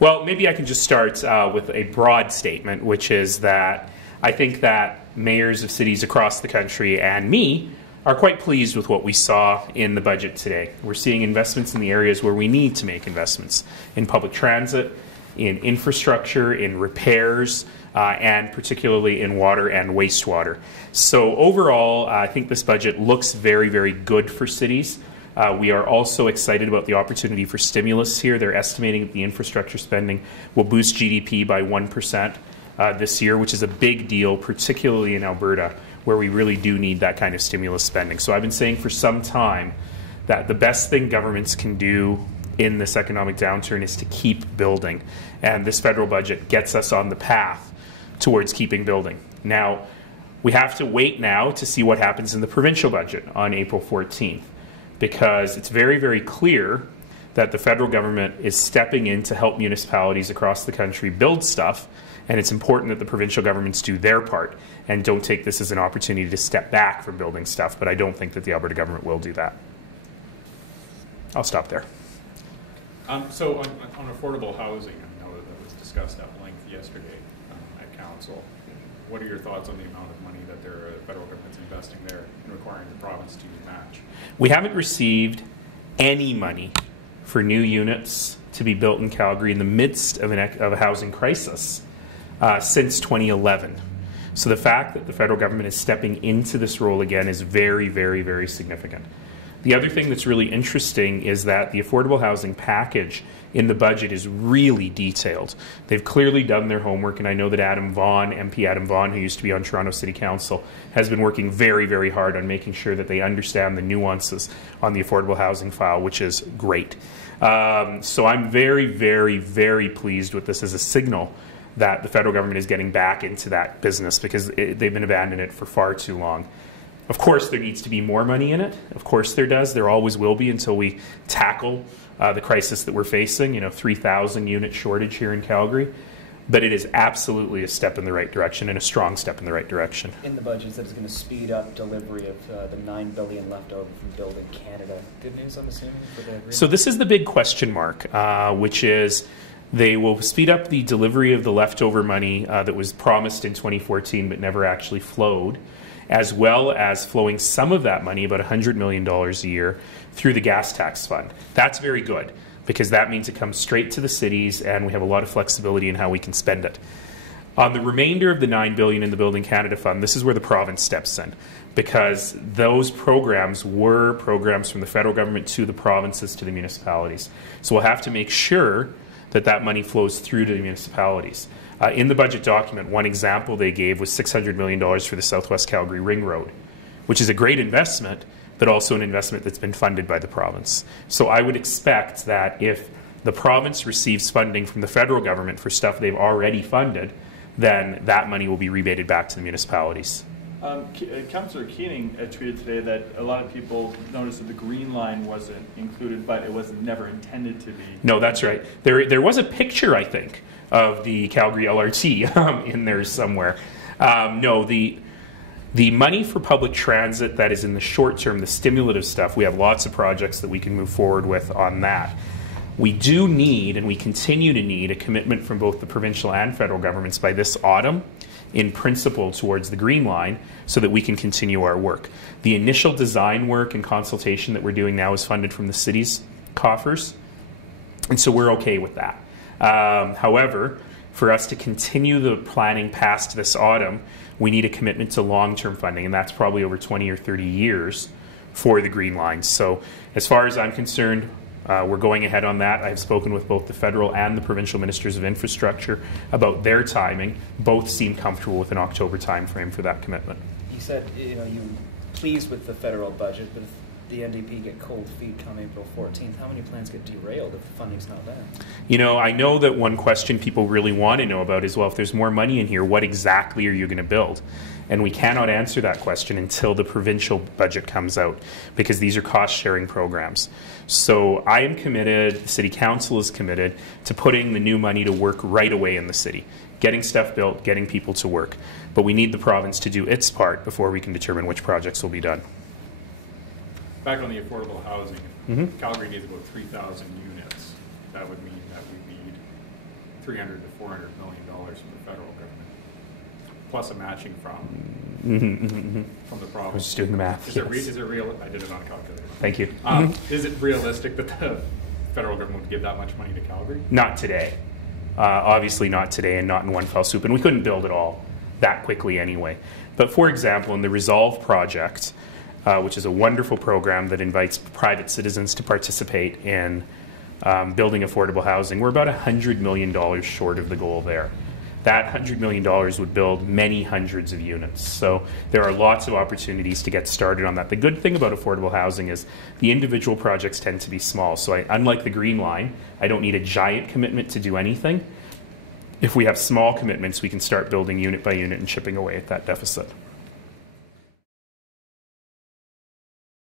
Well, maybe I can just start with a broad statement, which is that I think that mayors of cities across the country and me are quite pleased with what we saw in the budget today. We're seeing investments in the areas where we need to make investments, in public transit, in infrastructure, in repairs, and particularly in water and wastewater. So overall, I think this budget looks very, very good for cities. We are also excited about the opportunity for stimulus here. They're estimating that the infrastructure spending will boost GDP by 1% this year, which is a big deal, particularly in Alberta, where we really do need that kind of stimulus spending. So I've been saying for some time that the best thing governments can do in this economic downturn is to keep building. And this federal budget gets us on the path towards keeping building. Now, we have to wait now to see what happens in the provincial budget on April 14th, because it's very, very clear that the federal government is stepping in to help municipalities across the country build stuff, and it's important that the provincial governments do their part and don't take this as an opportunity to step back from building stuff, but I don't think that the Alberta government will do that. I'll stop there. So on affordable housing, I know that was discussed at length yesterday at Council. What are your thoughts on the amount of money that the federal government's investing there and requiring the province to match? We haven't received any money for new units to be built in Calgary in the midst of a housing crisis since 2011. So the fact that the federal government is stepping into this role again is very, very, very significant. The other thing that's really interesting is that the affordable housing package in the budget is really detailed. They've clearly done their homework, and I know that MP Adam Vaughan, who used to be on Toronto City Council, has been working very, very hard on making sure that they understand the nuances on the affordable housing file, which is great. So I'm very, very, very pleased with this as a signal that the federal government is getting back into that business, because they've been abandoning it for far too long. Of course, there needs to be more money in it. Of course there does. There always will be until we tackle the crisis that we're facing, 3,000 unit shortage here in Calgary. But it is absolutely a step in the right direction, and a strong step in the right direction. In the budget, that is going to speed up delivery of the $9 billion left over from Building Canada. Good news, I'm assuming, for the agreement? So this is the big question mark, which is they will speed up the delivery of the leftover money that was promised in 2014 but never actually flowed, as well as flowing some of that money, about $100 million a year, through the gas tax fund. That's very good, because that means it comes straight to the cities and we have a lot of flexibility in how we can spend it. On the remainder of the $9 billion in the Building Canada Fund, this is where the province steps in, because those programs were programs from the federal government to the provinces to the municipalities. So we'll have to make sure that that money flows through to the municipalities. In the budget document, one example they gave was $600 million for the Southwest Calgary Ring Road, which is a great investment, but also an investment that's been funded by the province. So I would expect that if the province receives funding from the federal government for stuff they've already funded, then that money will be rebated back to the municipalities. Councillor Keating tweeted today that a lot of people noticed that the Green Line wasn't included, but it was never intended to be. No, that's right. There was a picture, I think, of the Calgary LRT in there somewhere. No, the money for public transit that is in the short term, the stimulative stuff, we have lots of projects that we can move forward with on that. We do need, and we continue to need, a commitment from both the provincial and federal governments by this autumn, in principle, towards the Green Line, so that we can continue our work. The initial design work and consultation that we're doing now is funded from the city's coffers, and so we're okay with that. However, for us to continue the planning past this autumn, we need a commitment to long-term funding, and that's probably over 20 or 30 years for the Green Line. So as far as I'm concerned, we're going ahead on that. I've spoken with both the federal and the provincial ministers of infrastructure about their timing. Both seem comfortable with an October timeframe for that commitment. You said you're pleased with the federal budget, but if the NDP get cold feet come April 14th, how many plans get derailed if the funding's not there? I know that one question people really want to know about is, well, if there's more money in here, what exactly are you going to build? And we cannot answer that question until the provincial budget comes out, because these are cost-sharing programs. So I am committed, the City Council is committed to putting the new money to work right away in the city, getting stuff built, getting people to work. But we need the province to do its part before we can determine which projects will be done. Back on the affordable housing, Calgary needs about 3,000 units. That would mean that we need $300 to $400 million from the federal government, plus a matching from the province. I was just doing the math. Is it real? I did it on a calculator. Thank you. Is it realistic that the federal government would give that much money to Calgary? Not today. Obviously not today, and not in one fell swoop. And we couldn't build it all that quickly anyway. But for example, in the Resolve project, which is a wonderful program that invites private citizens to participate in building affordable housing, we're about $100 million short of the goal there. That $100 million would build many hundreds of units. So there are lots of opportunities to get started on that. The good thing about affordable housing is the individual projects tend to be small. So unlike the Green Line, I don't need a giant commitment to do anything. If we have small commitments, we can start building unit by unit and chipping away at that deficit.